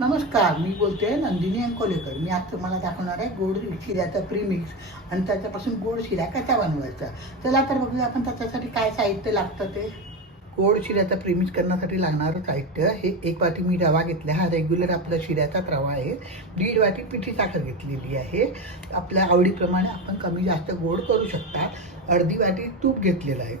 नमस्कार, मी बोलते नंदिनी अंकोलेकर. मी आज तुम्हाला दाखवणार आहे गोड शिऱ्याचा प्रीमिक्स आणि त्याच्यापासून गोड शिरा कसा बनवायचा. चला तर बघूया आपण त्याच्यासाठी काय साहित्य लागतं ते. गोड शिऱ्याचा प्रीमिक्स करण्यासाठी लागणारं साहित्य हे 1 वाटी मी रवा घेतला. हा रेग्युलर आपला शिऱ्याचाच रवा आहे. 1.5 वाटी पिठी साखर घेतलेली आहे. आपल्या आवडीप्रमाणे आपण कमी जास्त गोड करू शकता. अर्धी वाटी तूप घेतलेलं आहे.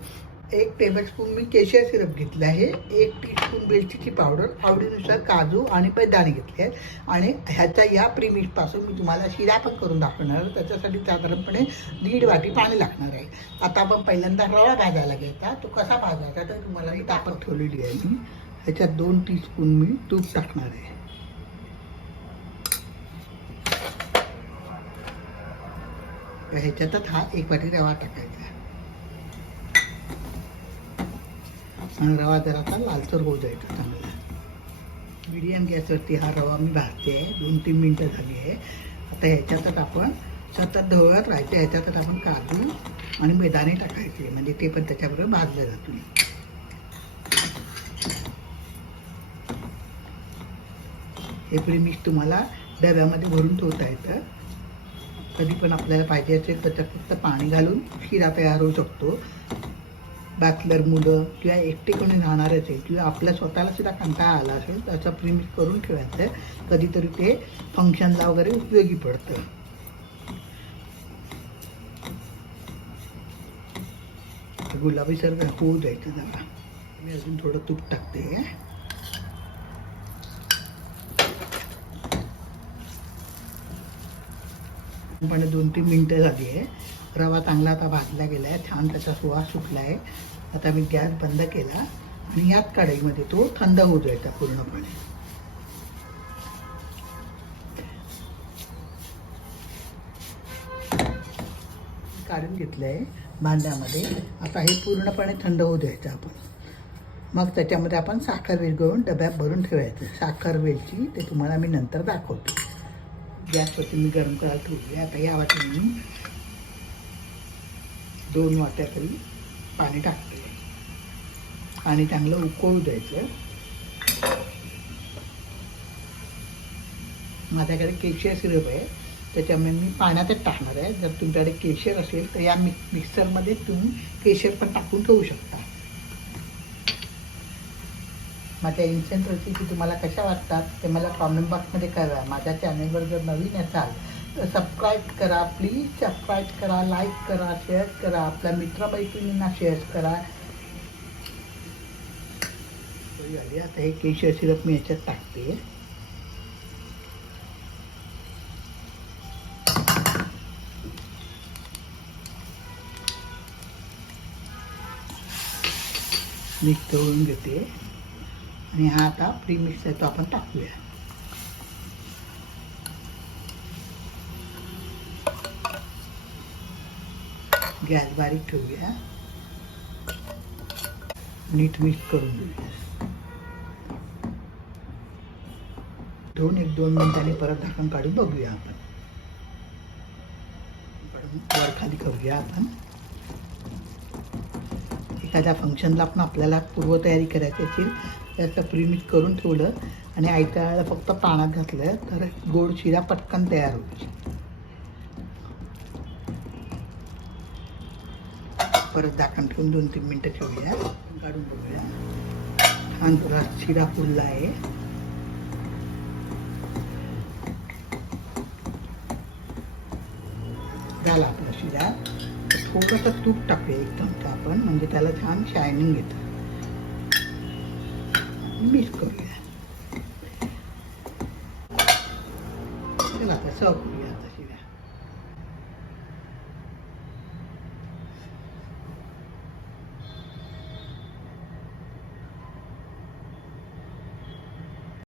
1 टेबलस्पून मी केशर सिरप घेतला आहे. 1 टीस्पून वेलचीची पावडर, आवडीनुसार काजू आणि बदाणे घेतले आहेत. आणि ह्याच्या या प्रीमिक्सपासून मी तुम्हाला शिरा पण करून दाखवणार. त्याच्यासाठी साधारणपणे 1.5 वाटी पाणी लागणार आहे. आता आपण पहिल्यांदा रवा भाजायला घ्यायचा. तो कसा भाजायचा तर तुम्हाला मी तापत ठेवलेली आहे. मी ह्याच्यात 2 टीस्पून मी तूप टाकणार आहे. ह्याच्यातच हा 1 वाटी रवा टाकायचा आणि रवा जरासा लालसर होऊ जायचा चांगला. मीडियम गॅसवरती हा रवा मी भाजते आहे. 2-3 मिनटं झाली आहे. आता ह्याच्यातच आपण सतत ढवळत राहायचे. ह्याच्यातच आपण काजू आणि बदाणे टाकायचे, म्हणजे ते पण त्याच्याबरोबर भाजले जातील. हे प्रीमिक्स तुम्हाला डब्यामध्ये भरून ठेवता येतं. कधी पण आपल्याला पाहिजे असेल त्याच्यात फक्त पाणी घालून शिरा तयार होऊ शकतो. बॅचलर मुलं किंवा एकटे कोणी राहणारच आहे किंवा आपल्या स्वतःला सुद्धा कंटाळा आला असेल त्याचा प्रीमिक्स करून ठेवायचं आहे. कधीतरी ते फंक्शनला वगैरे उपयोगी पडतं. गुलाबी सर्व होऊ द्यायचं जरा. मी अजून थोडं तूप टाकते. पण 2-3 मिनटं झाली आहे. रवा चांगला आता भाजला गेला आहे. छान त्याचा सुवास सुटला आहे. आता मी गॅस बंद केला आणि याच कढईमध्ये तो थंड होऊ द्यायचा पूर्णपणे. काढून घेतलं आहे भांड्यामध्ये. आता हे पूर्णपणे थंड होऊ द्यायचं आपण. मग त्याच्यामध्ये आपण साखर विरघळून डब्यात भरून ठेवायचं. साखर वेलची ते तुम्हाला मी नंतर दाखवतो. गॅसवरती मी गरम करायला ठेवली. आता या वाटीने मी 2 वाट्या तरी पाणी टाकते आणि चांगलं उकळू द्यायचं. माझ्याकडे केशर सिरप आहे त्याच्यामुळे मी पाण्यातच टाकणार आहे. जर तुमच्याकडे केशर असेल तर या मिक्सरमध्ये तुम्ही केशर पण टाकून ठेवू शकता. माझ्या इन्स्टंट रेसिपी तुम्हाला कशा वाटतात ते मला कॉमेंट बॉक्समध्ये कळवा. माझ्या चॅनलवर जर नवीन असाल तर सबस्क्राईब करा, प्लीज सबस्क्राईब करा, लाईक करा, शेअर करा, आपल्या मित्रमैत्रिणींना शेअर करा. आता हे केशर सिरप मी याच्यात टाकते. मिक्स करून घेते आणि हा आता प्रीमिक्स आहे तो आपण टाकूया. गॅस बारीक ठेवूया. नीट मिक्स करून घेऊया. 1-2 मिनिटांनी परत झाकण काढून बघूया आपण. वर खाली करूया आपण. एखाद्या फंक्शनला आपण आपल्याला पूर्वतयारी करायची असेल त्याचं प्रीमिक्स करून ठेवलं आणि आयत्या वेळेला फक्त पाण्यात घातलं तर गोड शिरा पटकन तयार होईल. परत झाकण ठेवून 2-3 मिनटं ठेवूया. काढून बघूया. छान थोडा शिरा फुलला आहे. झाला आपला शिरा. थोडंसं तूप टाकूया 1 चमचा आपण, म्हणजे त्याला छान शायनिंग येतं. मिक्स करूया. चला आता सर्व करूया.